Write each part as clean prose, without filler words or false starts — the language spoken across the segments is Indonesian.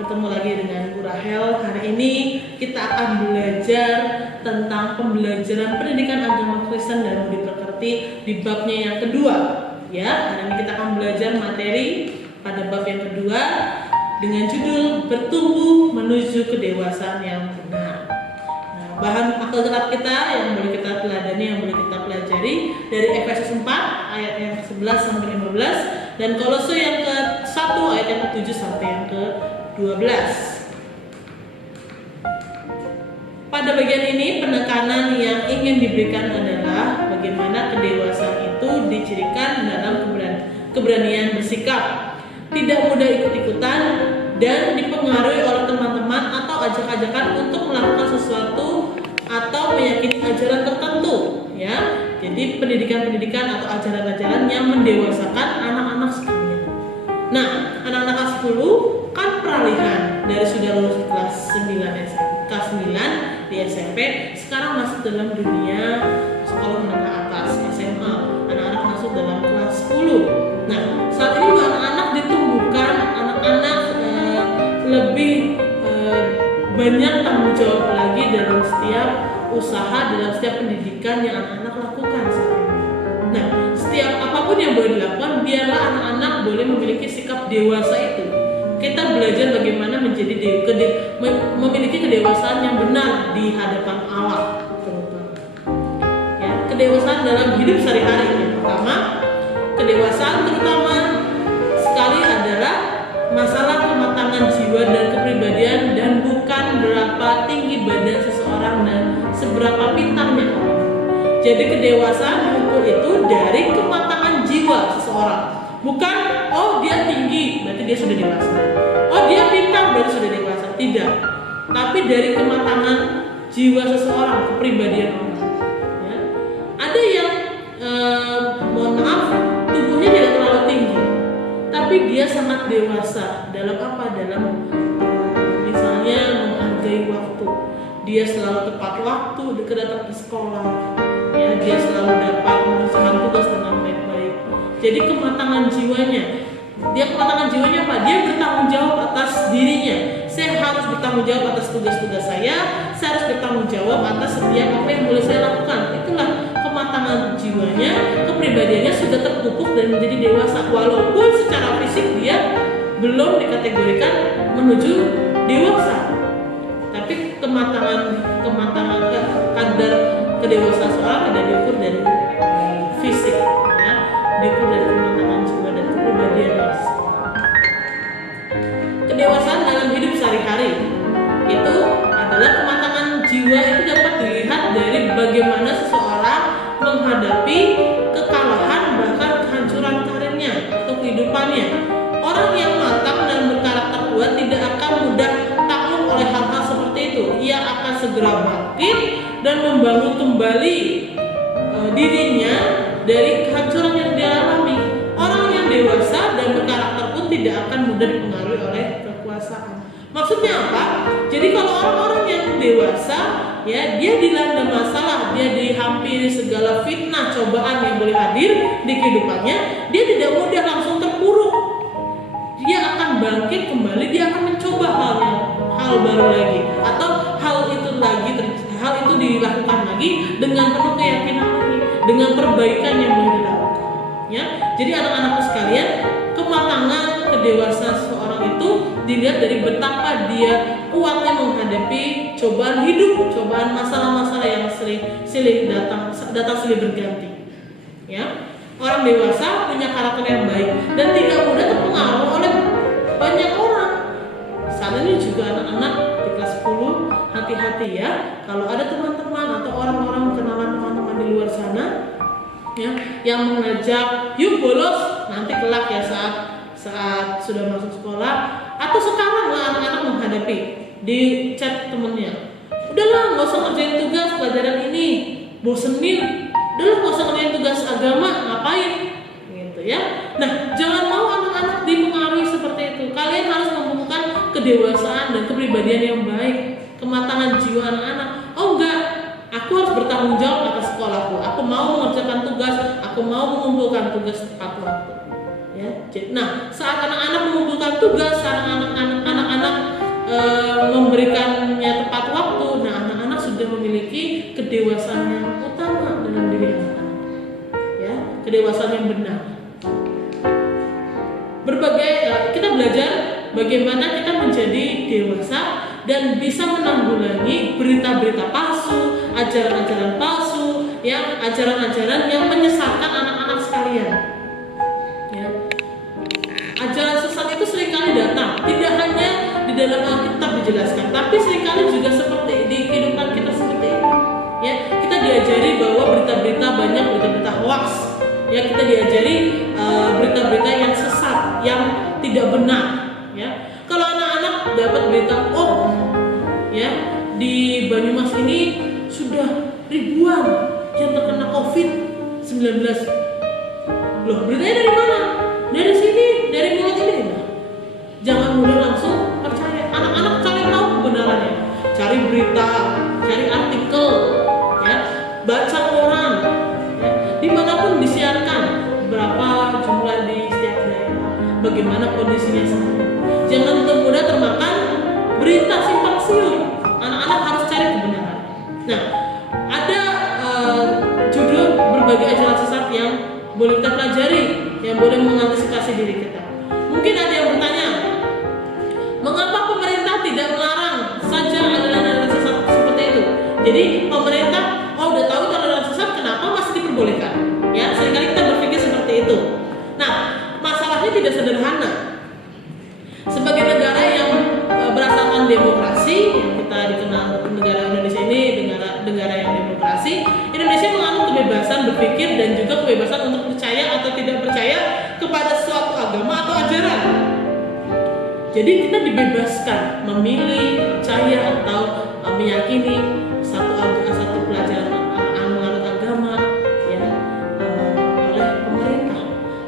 Bertemu lagi dengan Bu Rahel. Hari ini kita akan belajar tentang pembelajaran pendidikan agama Kristen dan budi pekerti di babnya yang kedua. Ya, hari ini kita akan belajar materi pada bab yang kedua dengan judul bertumbuh menuju kedewasaan yang benar. Nah, bahan alkitab kita yang boleh kita teladani, yang boleh kita pelajari dari Efesus 4 ayat yang ke-11 sampai 15 dan Kolose yang ke-1 ayat yang ke-7 sampai yang ke-12. Pada bagian ini penekanan yang ingin diberikan adalah bagaimana kedewasaan itu dicirikan dalam keberanian bersikap, tidak mudah ikut-ikutan dan dipengaruhi oleh teman-teman atau ajak-ajakan untuk melakukan sesuatu atau meyakini ajaran tertentu, ya. Jadi pendidikan-pendidikan atau ajaran-ajaran yang mendewasakan anak-anak sekalian. Nah, anak-anak kelas 10 kan peralihan dari sudah lulus kelas 9 di SMP, sekarang masuk dalam dunia sekolah menengah atas SMA. Anak-anak masuk dalam kelas 10. Nah, saat ini juga anak-anak ditumbuhkan, anak-anak lebih banyak tanggung jawab lagi dalam setiap usaha, dalam setiap pendidikan yang anak-anak lakukan saat ini. Nah, setiap apapun yang boleh dilakukan, biarlah anak-anak boleh memiliki sikap dewasa itu. Kita belajar bagaimana memiliki kedewasaan yang benar di hadapan Allah, terutama. Ya, kedewasaan dalam hidup sehari-hari. Yang pertama, kedewasaan terutama sekali adalah masalah kematangan jiwa dan kepribadian dan bukan berapa tinggi badan seseorang dan seberapa pintarnya. Jadi kedewasaan diukur itu dari kematangan jiwa seseorang. Bukan, oh dia tinggi, berarti dia sudah dewasa. Oh dia pintar, berarti sudah dewasa. Tidak. Tapi dari kematangan jiwa seseorang, kepribadian orang. Ya. Ada yang, mohon maaf, tubuhnya tidak terlalu tinggi, tapi dia sangat dewasa. Dalam apa? Dalam misalnya menghargai waktu. Dia selalu tepat waktu datang ke sekolah. Ya, dia selalu dapat mengerjakan tugas dengan baik-baik. Jadi kematangan jiwanya, apa? Dia bertanggung jawab atas dirinya. Saya harus bertanggung jawab atas tugas-tugas saya harus bertanggung jawab atas setiap apa yang boleh saya lakukan. Itulah kematangan jiwanya, kepribadiannya sudah terpupuk dan menjadi dewasa. Walaupun secara fisik dia belum dikategorikan menuju dewasa, tapi kematangan kadar kedewasaan seorang tidak diukur dari fisik, ya, diukur dari kematangan jiwa dan kepribadian seseorang. Kedewasaan dalam hidup sehari-hari itu adalah kematangan jiwa itu dapat dilihat dari bagaimana seseorang menghadapi kekalahan bahkan kehancuran karirnya atau kehidupannya. Orang yang matang dan berkarakter kuat tidak akan mudah takluk oleh hal-hal seperti itu. Ia akan segera bangkit dan membangun kembali dirinya dari kehancuran yang dia alami. Orang yang dewasa dan berkarakter pun tidak akan mudah dipengaruhi oleh kekuasaan. Maksudnya apa? Jadi kalau orang-orang yang dewasa, ya, dia dilanda masalah, dia dihampiri segala fitnah, cobaan yang boleh hadir di kehidupannya, dia tidak mudah langsung terpuruk. Dia akan bangkit kembali, dia akan mencoba hal baru lagi, atau hal itu dilakukan lagi dengan penuh keyakinan lagi, dengan perbaikan yang boleh dilakukan. Ya, jadi anak-anakku sekalian, kematangan kedewasaan seseorang itu dilihat dari betapa dia kuatnya menghadapi cobaan hidup, cobaan masalah-masalah yang silih datang silih berganti. Ya, orang dewasa punya karakter yang baik dan tidak mudah terpengaruh oleh banyak orang. Saat ini juga anak-anak di kelas 10 hati-hati ya, kalau ada teman-teman atau orang-orang kenalan teman-teman di luar sana, ya, yang mengajak yuk bolos nanti kelak ya saat sudah masuk sekolah, atau sekarang lah anak-anak menghadapi di chat temennya, udahlah nggak usah ngerjain tugas pelajaran ini, bosenin, udahlah nggak usah ngerjain tugas agama, ngapain gitu ya. Nah, jangan mau anak-anak dipengaruhi seperti itu. Kalian harus membutuhkan kedewasaan dan kepribadian yang baik, kematangan jiwa anak-anak. Oh enggak, aku harus bertanggung jawab atas sekolahku, aku mau mengerjakan tugas, aku mau mengumpulkan tugas tepat waktu. Ya. Nah, saat anak-anak mengumpulkan tugas, saat anak-anak memberikannya tepat waktu, nah anak-anak sudah memiliki kedewasaan yang utama dalam diri anak-anak. Ya, kedewasaan yang benar. Kita belajar bagaimana kita menjadi dewasa dan bisa menanggulangi berita-berita palsu, ajaran-ajaran palsu, ya, ajaran-ajaran yang menyesatkan anak-anak sekalian. Ya. Ajaran sesat itu seringkali datang, tidak hanya di dalam Alkitab dijelaskan, tapi seringkali juga seperti di kehidupan kita seperti ini. Ya, kita diajari bahwa berita-berita banyak berita-berita hoax. Ya, kita diajari berita-berita yang sesat, yang tidak benar. Ya, kalau anak-anak dapat berita, ya, di Banyumas ini sudah ribuan yang terkena COVID-19. Loh, beritanya dari mana? Dari sini, dari mulut ini. Jangan mudah langsung percaya. Anak-anak cari tahu kebenarannya, cari berita, cari artikel, ya, baca koran, ya, dimanapun disiarkan, berapa jumlah di setiap daerah, bagaimana kondisinya sekarang. Jangan mudah termakan berita simpang siur. Anak-anak harus cari kebenaran. Nah, ada judul berbagai ajaran sesat yang boleh kita pelajari, yang boleh mengantisipasi diri kita. Mungkin ada yang bertanya, mengapa pemerintah tidak melarang saja aliran-aliran sesat seperti itu? Jadi pemerintah, udah tahu aliran sesat, kenapa masih diperbolehkan? Ya, seringkali kita berpikir seperti itu. Nah, masalahnya tidak sederhana. Sebagai negara yang berdasarkan demokrasi, yang kita dikenal negara Indonesia ini negara yang demokrasi, Indonesia menganut kebebasan berpikir dan juga kebebasan untuk percaya atau tidak percaya kepada suatu agama atau ajaran. Jadi kita dibebaskan memilih, percaya atau meyakini satu pelajaran menganut agama, ya, oleh pemerintah.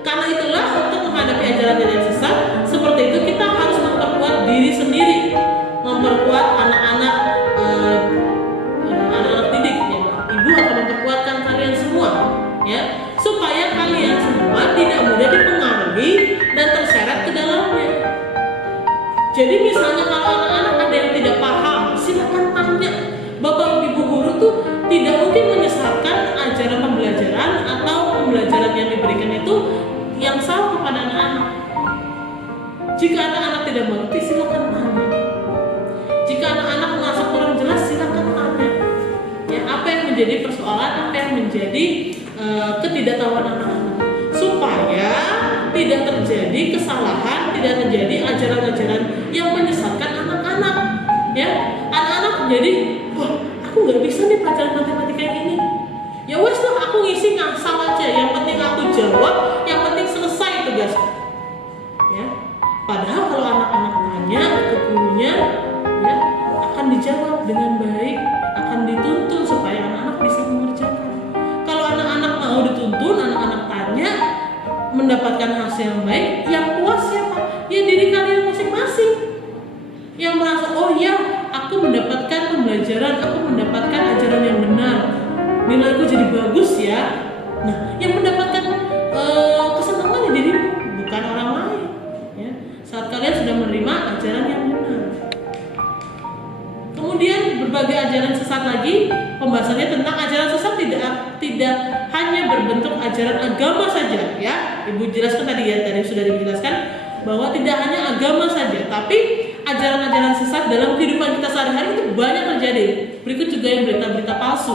Karena itulah untuk menghadapi ajaran-ajaran sesat seperti itu kita harus memperkuat diri sendiri, memperkuat anak-anak didik, ya. Ibu akan memperkuatkan kalian semua, ya, supaya kalian semua tidak mudah dipengaruhi dan terseret ke dalamnya. Jadi misalnya kalau anak-anak ada yang tidak paham, silakan tanya. Bapak ibu guru tuh tidak mungkin menyesatkan ajaran pembelajaran atau pembelajaran yang diberikan itu yang salah kepada anak-anak. Jika anak-anak tidak mengerti, silakan tanya. Jika anak-anak merasa kurang jelas, silakan tanya. Ya, apa yang menjadi persoalan, apa yang menjadi ketidaktahuan anak-anak, supaya tidak terjadi kesalahan, tidak terjadi ajaran-ajaran yang menyesatkan anak-anak. Ya, anak-anak jadi, aku nggak bisa nih pelajaran matematika yang ini. Ya wes lah, aku ngisi ngasal aja. Yang penting aku jawab, yang penting selesai tugas. Ya, padahal kalau anak-anak tanya ke gurunya, ya, akan dijawab dengan baik, akan dituntun supaya anak-anak bisa mengerjakan. Kalau anak-anak mau dituntun, anak-anak tanya, mendapatkan hasil yang baik, yang puas siapa? Ya diri kalian masing-masing. Yang merasa, oh ya, aku mendapatkan pembelajaran, aku mendapatkan ajaran yang benar, nilaiku jadi bagus ya. Nah, yang mendapatkan kesenangan ya dirimu, bukan orang lain. Ya, saat kalian sudah menerima ajaran yang benar. Kemudian berbagai ajaran sesat lagi, pembahasannya tentang ajaran sesat tidak hanya berbentuk ajaran agama saja, ya. Ibu jelaskan tadi sudah dijelaskan bahwa tidak hanya agama saja, tapi ajaran-ajaran sesat dalam kehidupan kita sehari-hari itu banyak terjadi. Berikut juga yang berita-berita palsu,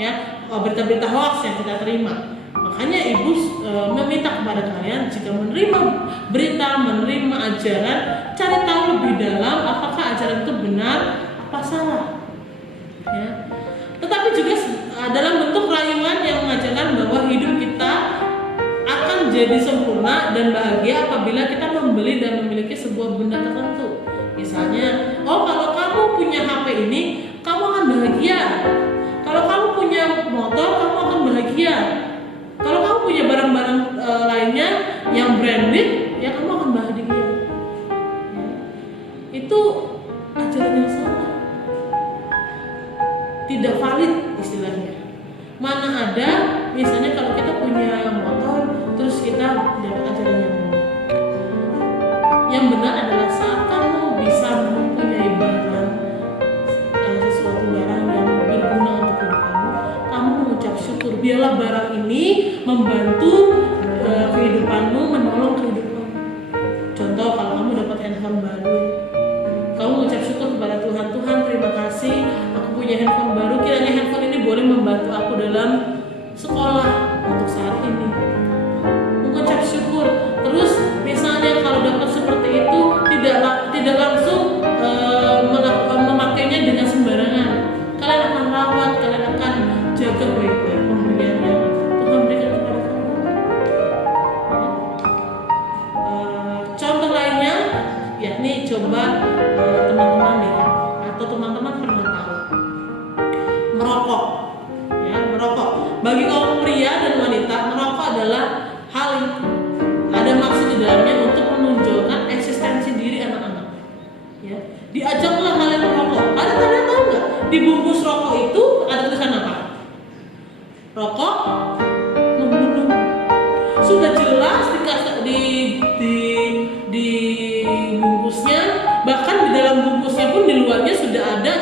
ya, berita-berita hoax yang kita terima. Makanya ibu meminta kepada kalian, jika menerima berita, menerima ajaran, cari tahu lebih dalam apakah ajaran itu benar, apa salah. Ya. Tetapi juga dalam bentuk rayuan yang mengajarkan bahwa hidup kita akan jadi sempurna dan bahagia apabila kita membeli dan memiliki sebuah benda tertentu. Misalnya, kalau kamu punya HP ini, kamu akan bahagia. Kalau kamu punya motor, kamu akan bahagia. Kalau kamu punya barang-barang lainnya yang branded, ya kamu akan bahagia. Ya. Itu ajaran yang salah, tidak valid istilahnya. Mana ada, misalnya kalau kita punya motor, terus kita dapat ajaran yang benar. coba teman-teman lihat atau teman-teman pernah tahu. Merokok, ya, merokok. Bagi kaum pria dan wanita, merokok adalah hal yang ada maksud di dalamnya untuk menunjukkan eksistensi diri anak-anak. Ya, diajaklah kalian merokok. Kalian tahu nggak? Di bungkus rokok itu ada tulisan apa? Rokok membunuh. Sudah jelas di bungkusnya, bahkan di dalam bungkusnya pun di luarnya sudah ada